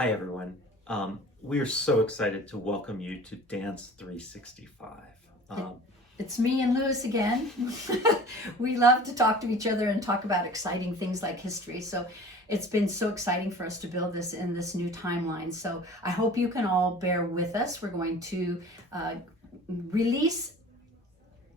Hi, everyone. We are so excited to welcome you to Dance 365. Um, It's me and Lewis again. We love to talk to each other and talk about exciting things like history. So it's been so exciting for us to build this in this new timeline. So I hope you can all bear with us. We're going to release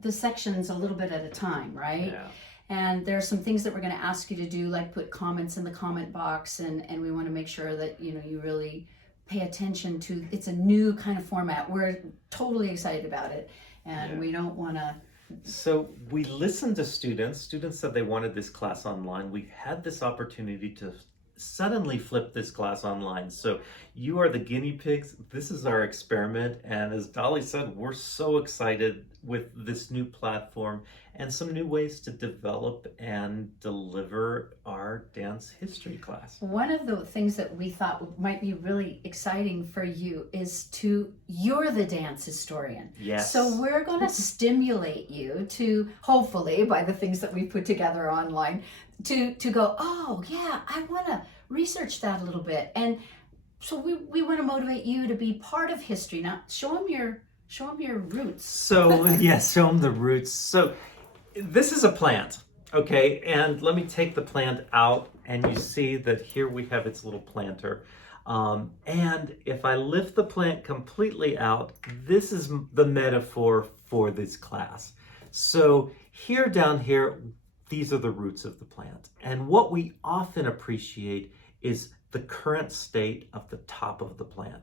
the sections a little bit at a time, right? yeah. And there are some things that we're going to ask you to do, like put comments in the comment box, and we want to make sure that you really pay attention to. It's a new kind of format. We're totally excited about it, and Yeah. we don't want to. So we listened to students. Students said they wanted this class online. We had this opportunity to suddenly flip this class online. So you are the guinea pigs. This is our experiment. And as Dolly said, we're so excited with this new platform and some new ways to develop and deliver our dance history class. One of the things that we thought might be really exciting for you is you're the dance historian. Yes. So we're going to stimulate you to, hopefully, by the things that we put together online, to go, oh, yeah, I want to research that a little bit. And so we want to motivate you to be part of history. Now, show them your roots. So, yes, show them the roots. So, this is a plant, okay? And let me take the plant out, and you see that here we have its little planter. And if I lift the plant completely out, this is the metaphor for this class. So, here down here, these are the roots of the plant. And what we often appreciate is the current state of the top of the plant.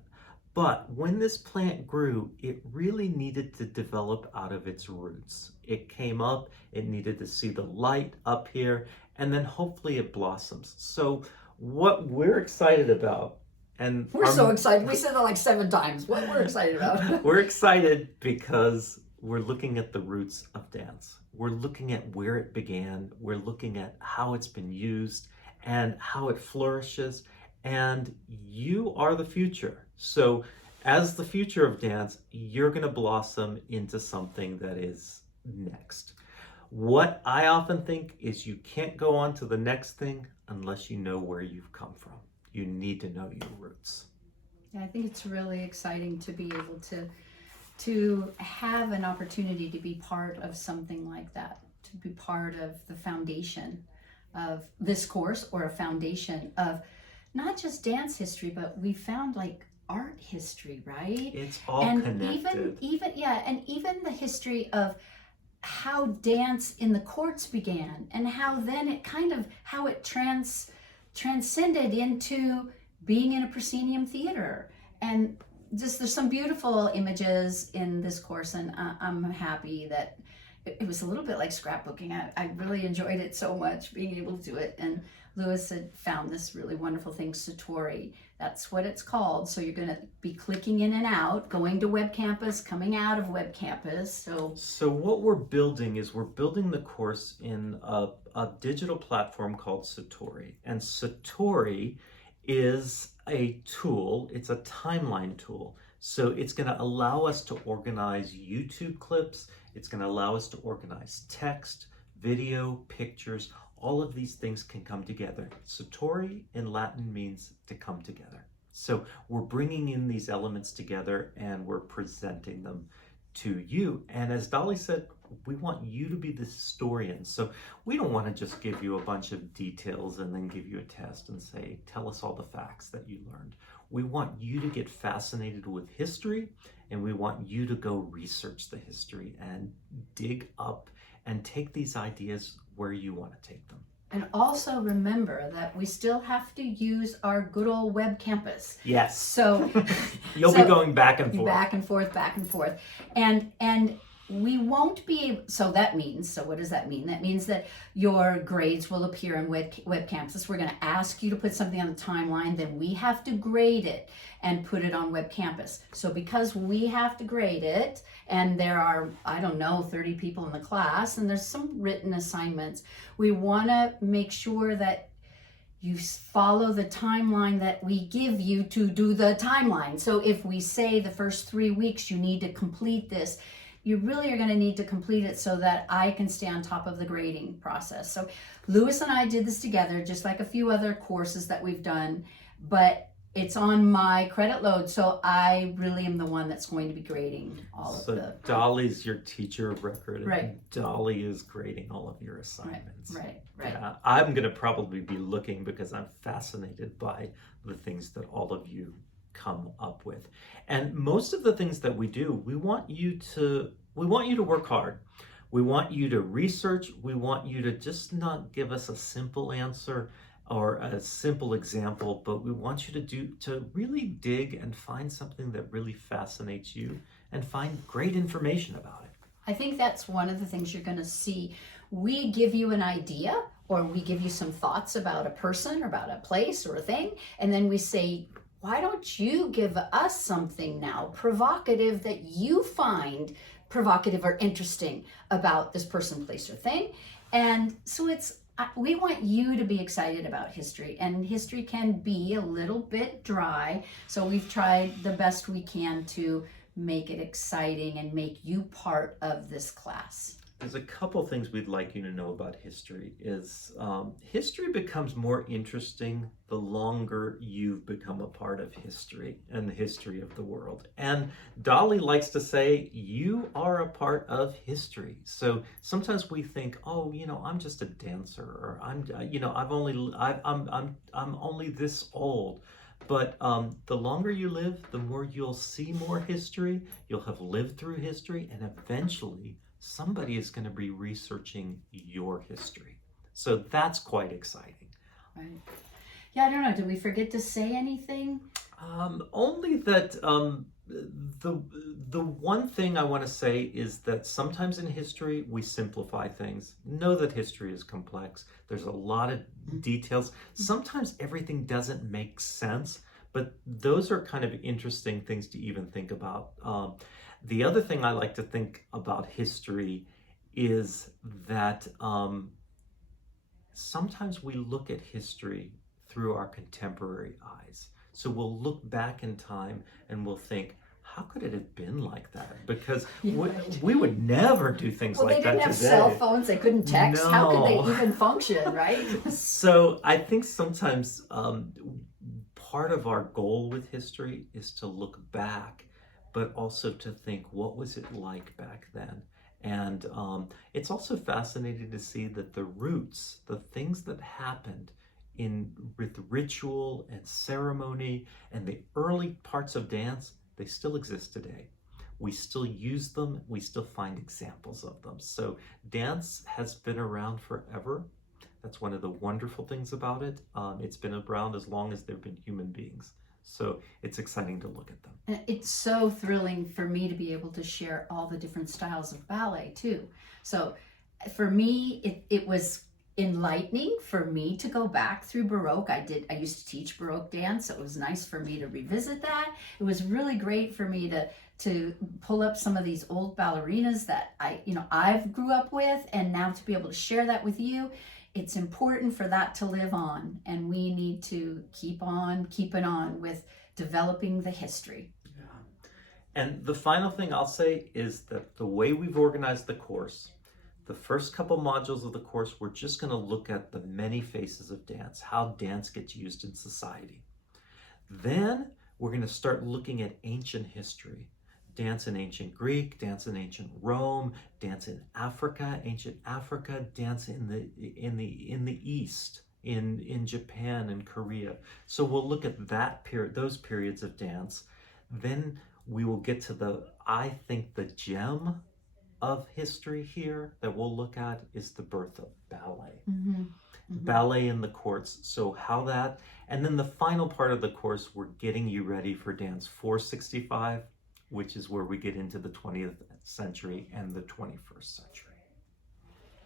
But when this plant grew, it really needed to develop out of its roots. It came up, it needed to see the light up here, and then hopefully it blossoms. So what we're excited about, and We're so excited. We said that like 7 times. What we're excited about. we're excited because we're looking at the roots of dance. We're looking at where it began. We're looking at how it's been used and how it flourishes. And you are the future. So as the future of dance, you're going to blossom into something that is next. What I often think is you can't go on to the next thing unless you know where you've come from. You need to know your roots. Yeah, I think it's really exciting to be able to have an opportunity to be part of something like that, to be part of the foundation of this course, or a foundation of not just dance history, but we found like art history, right? It's all And connected. even the history of how dance in the courts began, and how then it kind of how it transcended into being in a proscenium theater. And just there's some beautiful images in this course, and I'm happy that it was a little bit like scrapbooking. I really enjoyed it so much, being able to do it. And Lewis had found this really wonderful thing, Satori. That's what it's called. So you're going to be clicking in and out, going to Web Campus, coming out of Web Campus. So what we're building is we're building the course in a digital platform called Satori. And Satori is a tool, it's a timeline tool. So it's going to allow us to organize YouTube clips. It's going to allow us to organize text, video, pictures. All of these things can come together. Satori in Latin means to come together. So we're bringing in these elements together and we're presenting them to you. And as Dolly said, we want you to be the historian. So we don't want to just give you a bunch of details and then give you a test and say, tell us all the facts that you learned. We want you to get fascinated with history, and we want you to go research the history and dig up and take these ideas where you want to take them. And also remember that we still have to use our good old Web Campus. Yes. So You'll be going back and forth. Back and forth, back and forth. And we won't be able, so what does that mean? That means that your grades will appear in Web Campus. We're going to ask you to put something on the timeline, then we have to grade it and put it on Web Campus. So because we have to grade it, and there are, 30 people in the class, and there's some written assignments, we want to make sure that you follow the timeline that we give you to do the timeline. So if we say the first 3 weeks you need to complete this, you really are going to need to complete it so that I can stay on top of the grading process. So Lewis and I did this together, just like a few other courses that we've done, but it's on my credit load, so I really am the one that's going to be grading all of So the. Dolly's your teacher of record, and Right. Dolly is grading all of your assignments. Right. Yeah, I'm going to probably be looking because I'm fascinated by the things that all of you come up with. And most of the things that we do, we want you to work hard. We want you to research. We want you to just not give us a simple answer or a simple example, but we want you to really dig and find something that really fascinates you and find great information about it. I think that's one of the things you're going to see. We give you an idea, or we give you some thoughts about a person or about a place or a thing, and then we say, why don't you give us something now provocative that you find provocative or interesting about this person, place, or thing? And so we want you to be excited about history, and history can be a little bit dry, so we've tried the best we can to make it exciting and make you part of this class. There's a couple things we'd like you to know about history. History becomes more interesting the longer you've become a part of history and the history of the world. And Dolly likes to say, you are a part of history. So sometimes we think, oh, I'm just a dancer, or I'm only this old. But the longer you live, the more you'll see more history. You'll have lived through history, and eventually somebody is going to be researching your history. So that's quite exciting. Right. Yeah, I don't know. Did we forget to say anything? Only that the one thing I want to say is that sometimes in history we simplify things. Know that history is complex. There's a lot of details. Sometimes everything doesn't make sense, but those are kind of interesting things to even think about. The other thing I like to think about history is that sometimes we look at history through our contemporary eyes. So we'll look back in time and we'll think, how could it have been like that? Because we would never do things like that today. Well, they didn't have cell phones. They couldn't text. No. How could they even function, right? So I think sometimes part of our goal with history is to look back, but also to think, what was it like back then? And it's also fascinating to see that the roots, the things that happened with ritual and ceremony and the early parts of dance, they still exist today. We still use them. We still find examples of them. So dance has been around forever. That's one of the wonderful things about it. It's been around as long as there have been human beings. So it's exciting to look at them. And it's so thrilling for me to be able to share all the different styles of ballet too. So for me, it was enlightening for me to go back through Baroque. I used to teach Baroque dance, so it was nice for me to revisit that. It was really great for me to pull up some of these old ballerinas that I've grew up with, and now to be able to share that with you. It's important for that to live on, and we need to keep on keeping on with developing the history. Yeah. And the final thing I'll say is that the way we've organized the course, the first couple modules of the course, we're just going to look at the many faces of dance, how dance gets used in society. Then we're going to start looking at ancient history. Dance in ancient Greek, dance in ancient Rome, dance in Africa, ancient Africa, dance in the East, in Japan and Korea. So we'll look at those periods of dance. Then we will get to the gem of history here that we'll look at is the birth of ballet. Mm-hmm. Mm-hmm. Ballet in the courts. So how that, and then the final part of the course, we're getting you ready for Dance 465, which is where we get into the 20th century and the 21st century.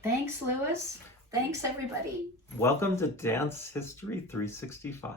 Thanks, Louis. Thanks, everybody. Welcome to Dance History 365.